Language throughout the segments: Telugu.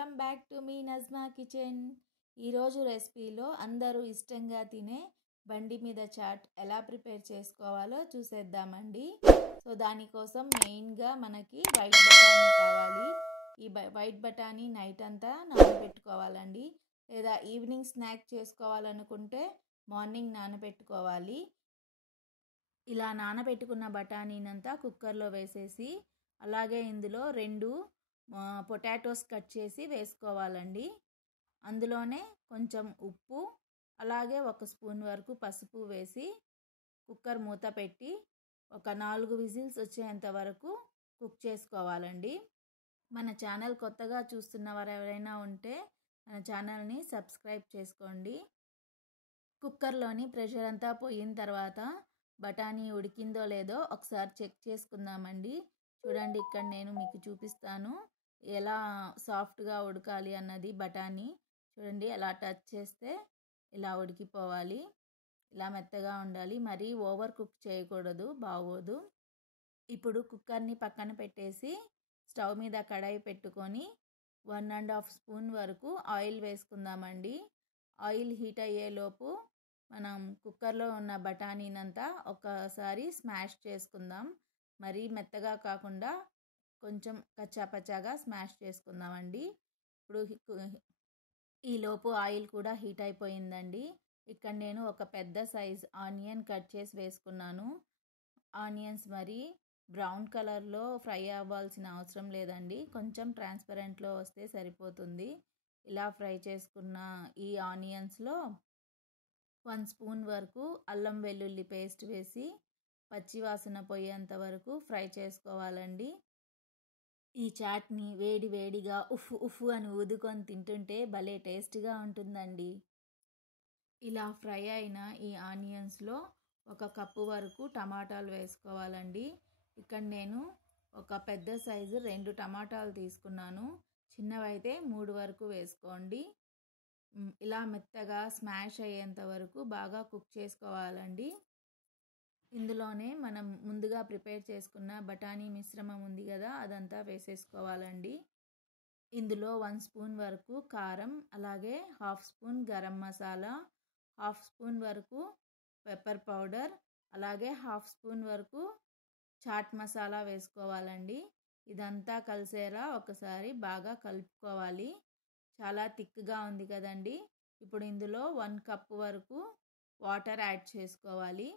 Welcome back to me Najma kitchen. ఈరోజు రెసిపీలో అందరూ ఇష్టంగా తినే బండి మీద చాట్ ఎలా ప్రిపేర్ చేసుకోవాలో చూసేద్దామండి. సో దానికోసం మెయిన్గా మనకి వైట్ బఠానీ కావాలి. ఈ వైట్ బఠానీ నైట్ అంతా నానబెట్టుకోవాలండి, లేదా ఈవినింగ్ స్నాక్ చేసుకోవాలనుకుంటే మార్నింగ్ నానబెట్టుకోవాలి. ఇలా నానబెట్టుకున్న బఠానీనంతా కుక్కర్లో వేసేసి, అలాగే ఇందులో 2 పొటాటోస్ కట్ చేసి వేసుకోవాలండి. అందులోనే కొంచెం ఉప్పు, అలాగే 1 స్పూన్ వరకు పసుపు వేసి కుక్కర్ మూత పెట్టి ఒక 4 విజిల్స్ వచ్చేంత వరకు కుక్ చేసుకోవాలండి. మన ఛానల్ కొత్తగా చూస్తున్న వారు ఎవరైనా ఉంటే మన ఛానల్ని సబ్స్క్రైబ్ చేసుకోండి. కుక్కర్లోని ప్రెషర్ అంతా పోయిన తర్వాత బఠానీ ఉడికిందో లేదో ఒకసారి చెక్ చేసుకుందామండి. చూడండి, ఇక్కడ నేను మీకు చూపిస్తాను ఎలా సాఫ్ట్గా ఉడకాలి అన్నది. బఠానీ చూడండి, అలా టచ్ చేస్తే ఇలా ఉడికిపోవాలి, ఇలా మెత్తగా ఉండాలి. మరీ ఓవర్ కుక్ చేయకూడదు, బాగోదు. ఇప్పుడు కుక్కర్ని పక్కన పెట్టేసి స్టవ్ మీద కడాయి పెట్టుకొని 1.5 స్పూన్ వరకు ఆయిల్ వేసుకుందామండి. ఆయిల్ హీట్ అయ్యేలోపు మనం కుక్కర్లో ఉన్న బఠానీనంతా ఒకసారి స్మాష్ చేసుకుందాం. మరీ మెత్తగా కాకుండా కొంచెం కచ్చాపచ్చాగా స్మాష్ చేసుకుందామండి. ఇప్పుడు ఈలోపు ఆయిల్ కూడా హీట్ అయిపోయిందండి. ఇక్కడ నేను ఒక పెద్ద సైజ్ ఆనియన్ కట్ చేసి వేసుకున్నాను. ఆనియన్స్ మరి బ్రౌన్ కలర్లో ఫ్రై అవ్వాల్సిన అవసరం లేదండి, కొంచెం ట్రాన్స్పరెంట్లో వస్తే సరిపోతుంది. ఇలా ఫ్రై చేసుకున్న ఈ ఆనియన్స్లో 1 స్పూన్ వరకు అల్లం వెల్లుల్లి పేస్ట్ వేసి పచ్చివాసన పోయేంత వరకు ఫ్రై చేసుకోవాలండి. ఈ చాట్ని వేడి వేడిగా ఉఫ్ ఉఫ్ అని ఊదుకొని తింటుంటే భలే టేస్ట్గా ఉంటుందండి. ఇలా ఫ్రై అయిన ఈ ఆనియన్స్లో 1 కప్పు వరకు టమాటాలు వేసుకోవాలండి. ఇక్కడ నేను ఒక పెద్ద సైజు 2 టమాటాలు తీసుకున్నాను, చిన్నవైతే 3 వరకు వేసుకోండి. ఇలా మెత్తగా స్మాష్ అయ్యేంత వరకు బాగా కుక్ చేసుకోవాలండి. ఇందులోనే మనం ముందుగా ప్రిపేర్ చేసుకున్న బఠానీ మిశ్రమం ఉంది కదా, అదంతా వేసేసుకోవాలండి. ఇందులో 1 స్పూన్ వరకు కారం, అలాగే 1/2 స్పూన్ గరం మసాలా, 1/2 స్పూన్ వరకు పెప్పర్ పౌడర్, అలాగే 1/2 స్పూన్ వరకు చాట్ మసాలా వేసుకోవాలండి. ఇదంతా కలిసేలా ఒకసారి బాగా కలుపుకోవాలి. చాలా థిక్గా ఉంది కదండి. ఇప్పుడు ఇందులో 1 కప్ వరకు వాటర్ యాడ్ చేసుకోవాలి.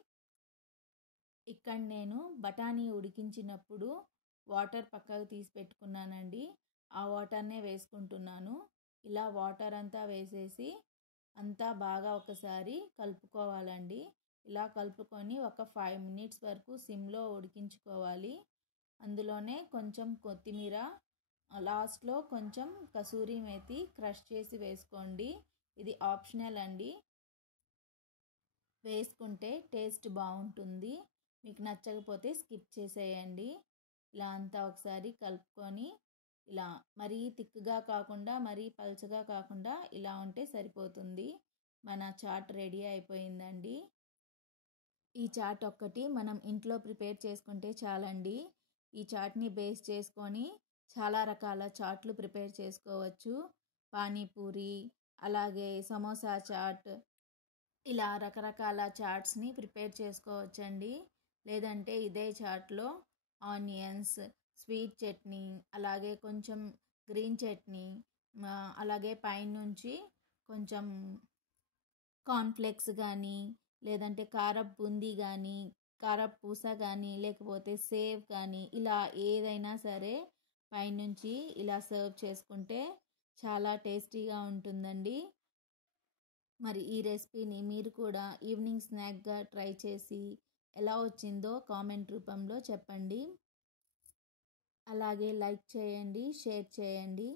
ఇక్కడ నేను బఠానీ ఉడికించినప్పుడు వాటర్ పక్కకు తీసి పెట్టుకున్నానండి, ఆ వాటర్నే వేసుకుంటున్నాను. ఇలా వాటర్ అంతా వేసేసి అంతా బాగా ఒకసారి కలుపుకోవాలండి. ఇలా కలుపుకొని ఒక 5 మినిట్స్ వరకు సిమ్లో ఉడికించుకోవాలి. అందులోనే కొంచెం కొత్తిమీర, లాస్ట్లో కొంచెం కసూరి మేతి క్రష్ చేసి వేసుకోండి. ఇది ఆప్షనల్ అండి, వేసుకుంటే టేస్ట్ బాగుంటుంది. మీకు నచ్చకపోతే స్కిప్ చేసేయండి. ఇలా అంతా ఒకసారి కలుపుకొని, ఇలా మరీ థిక్గా కాకుండా మరీ పల్చగా కాకుండా ఇలా ఉంటే సరిపోతుంది. మన చాట్ రెడీ అయిపోయిందండి. ఈ చాట్ ఒక్కటి మనం ఇంట్లో ప్రిపేర్ చేసుకుంటే చాలండి. ఈ చాట్ని బేస్ చేసుకొని చాలా రకాల చాట్లు ప్రిపేర్ చేసుకోవచ్చు. పానీపూరి, అలాగే సమోసా చాట్, ఇలా రకరకాల చాట్స్ని ప్రిపేర్ చేసుకోవచ్చండి. లేదంటే ఇదే చాట్లో ఆనియన్స్, స్వీట్ చట్నీ, అలాగే కొంచెం గ్రీన్ చట్నీ, అలాగే పైనుంచి కొంచెం కార్న్ఫ్లేక్స్ కానీ, లేదంటే కారపు బూందీ కానీ, కారపు పూస కానీ, లేకపోతే సేవ్ కానీ, ఇలా ఏదైనా సరే పైనుంచి ఇలా సర్వ్ చేసుకుంటే చాలా టేస్టీగా ఉంటుందండి. మరి ఈ రెసిపీని మీరు కూడా ఈవినింగ్ స్నాక్గా ట్రై చేసి ఎలా వచ్చిందో కామెంట్ రూపంలో చెప్పండి. అలాగే లైక్ చేయండి, షేర్ చేయండి.